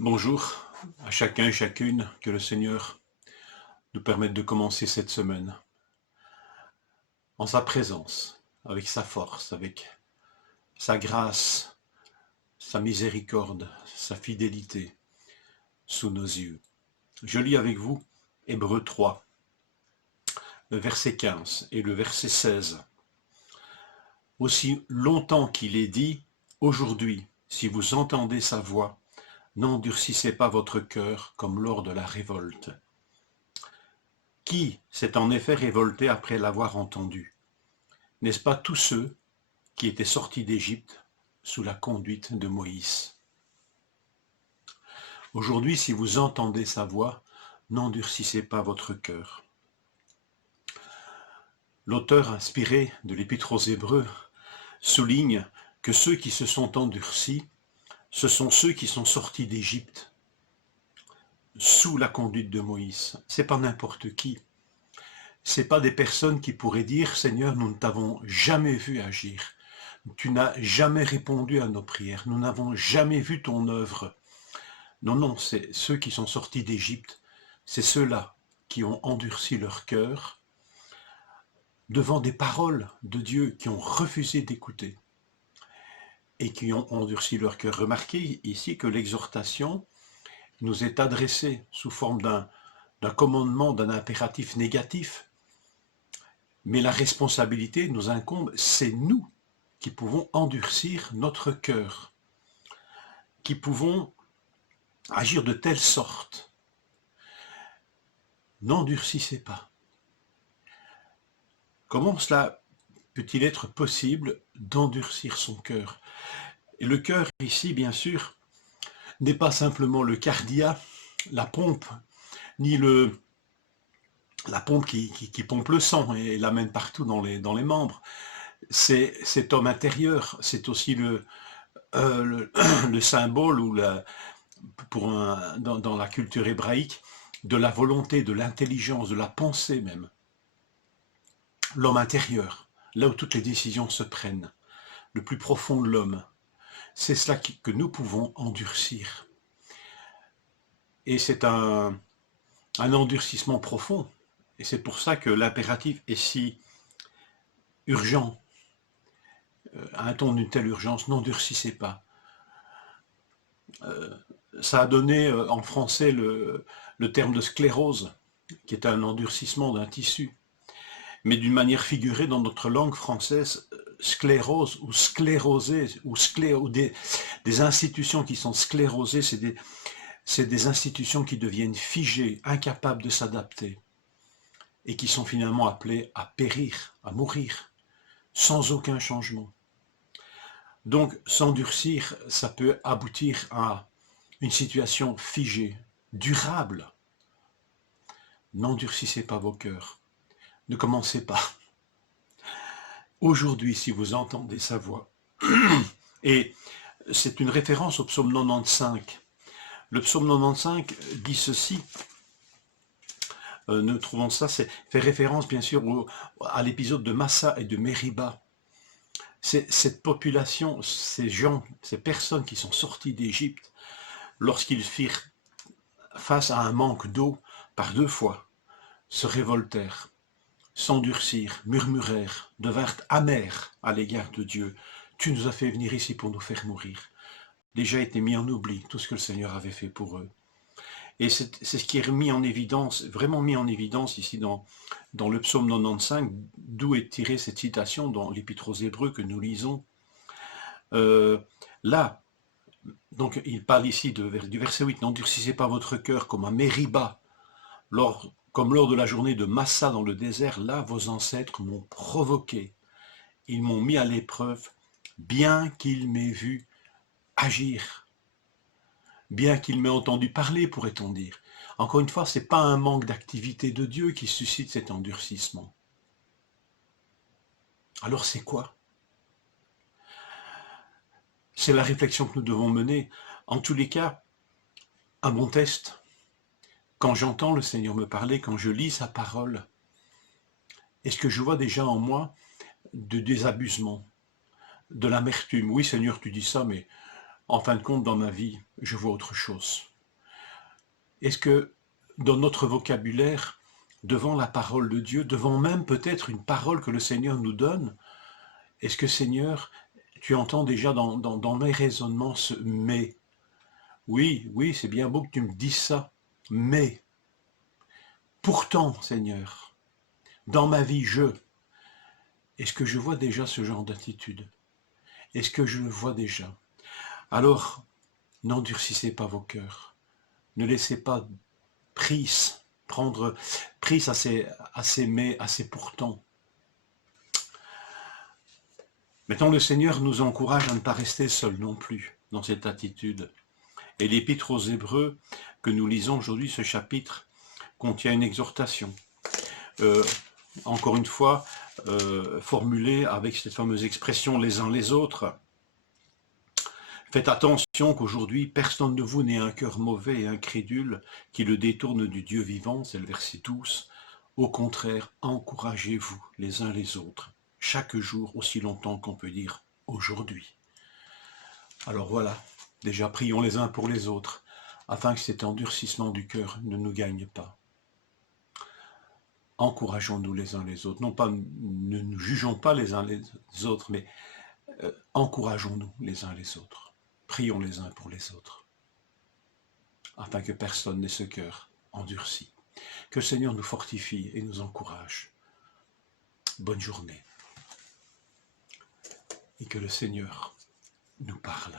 Bonjour à chacun et chacune, que le Seigneur nous permette de commencer cette semaine en sa présence, avec sa force, avec sa grâce, sa miséricorde, sa fidélité sous nos yeux. Je lis avec vous Hébreux 3, le verset 15 et le verset 16. Aussi longtemps qu'il est dit, aujourd'hui, si vous entendez sa voix, n'endurcissez pas votre cœur comme lors de la révolte. Qui s'est en effet révolté après l'avoir entendu? N'est-ce pas tous ceux qui étaient sortis d'Égypte sous la conduite de Moïse? Aujourd'hui, si vous entendez sa voix, n'endurcissez pas votre cœur. L'auteur inspiré de l'Épître aux Hébreux souligne que ceux qui se sont endurcis, ce sont ceux qui sont sortis d'Égypte sous la conduite de Moïse. C'est pas n'importe qui. C'est pas des personnes qui pourraient dire: Seigneur, nous ne t'avons jamais vu agir. Tu n'as jamais répondu à nos prières. Nous n'avons jamais vu ton œuvre. Non, non, c'est ceux qui sont sortis d'Égypte. C'est ceux-là qui ont endurci leur cœur devant des paroles de Dieu, qui ont refusé d'écouter et qui ont endurci leur cœur. Remarquez ici que l'exhortation nous est adressée sous forme d'un commandement, d'un impératif négatif. Mais la responsabilité nous incombe, c'est nous qui pouvons endurcir notre cœur, qui pouvons agir de telle sorte. N'endurcissez pas. Comment cela peut-il être possible d'endurcir son cœur? Et le cœur ici, bien sûr, n'est pas simplement le cardia, la pompe, ni la pompe qui pompe le sang et l'amène partout dans les membres. C'est cet homme intérieur, c'est aussi le symbole ou dans la culture hébraïque de la volonté, de l'intelligence, de la pensée même. L'homme intérieur, là où toutes les décisions se prennent, le plus profond de l'homme, c'est cela que nous pouvons endurcir. Et c'est un endurcissement profond. Et c'est pour ça que l'impératif est si urgent. À un ton d'une telle urgence, n'endurcissez pas. Ça a donné en français le terme de sclérose, qui est un endurcissement d'un tissu. Mais d'une manière figurée, dans notre langue française, sclérose ou sclérosé, ou des institutions qui sont sclérosées, c'est des institutions qui deviennent figées, incapables de s'adapter, et qui sont finalement appelées à périr, à mourir, sans aucun changement. Donc, s'endurcir, ça peut aboutir à une situation figée, durable. N'endurcissez pas vos cœurs. Ne commencez pas. Aujourd'hui, si vous entendez sa voix, et c'est une référence au psaume 95. Le psaume 95 dit ceci, nous trouvons ça, c'est fait référence bien sûr à l'épisode de Massa et de Meriba. C'est cette population, ces gens, ces personnes qui sont sorties d'Égypte, lorsqu'ils firent face à un manque d'eau par 2 fois, se révoltèrent, s'endurcirent, murmurèrent, devinrent amers à l'égard de Dieu. Tu nous as fait venir ici pour nous faire mourir. Déjà été mis en oubli tout ce que le Seigneur avait fait pour eux. Et c'est ce qui est mis en évidence, vraiment mis en évidence ici dans le psaume 95, d'où est tirée cette citation dans l'Épître aux Hébreux que nous lisons. Là, donc il parle ici du verset 8, n'endurcissez pas votre cœur comme à Meriba, comme lors de la journée de Massa dans le désert, là vos ancêtres m'ont provoqué, ils m'ont mis à l'épreuve, bien qu'ils m'aient vu agir, bien qu'ils m'aient entendu parler, pourrait-on dire. Encore une fois, ce n'est pas un manque d'activité de Dieu qui suscite cet endurcissement. Alors c'est quoi? C'est la réflexion que nous devons mener. En tous les cas, un bon test. Quand j'entends le Seigneur me parler, quand je lis sa parole, est-ce que je vois déjà en moi de désabusement, de l'amertume? Oui, Seigneur, tu dis ça, mais en fin de compte, dans ma vie, je vois autre chose. Est-ce que dans notre vocabulaire, devant la parole de Dieu, devant même peut-être une parole que le Seigneur nous donne, est-ce que Seigneur, tu entends déjà dans mes raisonnements ce « mais ». Oui, oui, c'est bien beau que tu me dises ça, mais pourtant, Seigneur, dans ma vie, est-ce que je vois déjà ce genre d'attitude? Est-ce que je le vois déjà? Alors, n'endurcissez pas vos cœurs. Ne laissez pas prendre prise à ces mais, à ces pourtant. Maintenant, le Seigneur nous encourage à ne pas rester seuls non plus dans cette attitude. Et l'Épître aux Hébreux que nous lisons aujourd'hui, ce chapitre, contient une exhortation. Encore une fois, formulée avec cette fameuse expression « les uns les autres ». Faites attention qu'aujourd'hui, personne de vous n'ait un cœur mauvais et incrédule qui le détourne du Dieu vivant, c'est le verset 12. Au contraire, encouragez-vous les uns les autres, chaque jour, aussi longtemps qu'on peut dire aujourd'hui. Alors voilà, déjà prions les uns pour les autres, afin que cet endurcissement du cœur ne nous gagne pas. Encourageons-nous les uns les autres, non pas, ne nous jugeons pas les uns les autres, mais encourageons-nous les uns les autres. Prions les uns pour les autres, afin que personne n'ait ce cœur endurci. Que le Seigneur nous fortifie et nous encourage. Bonne journée. Et que le Seigneur nous parle.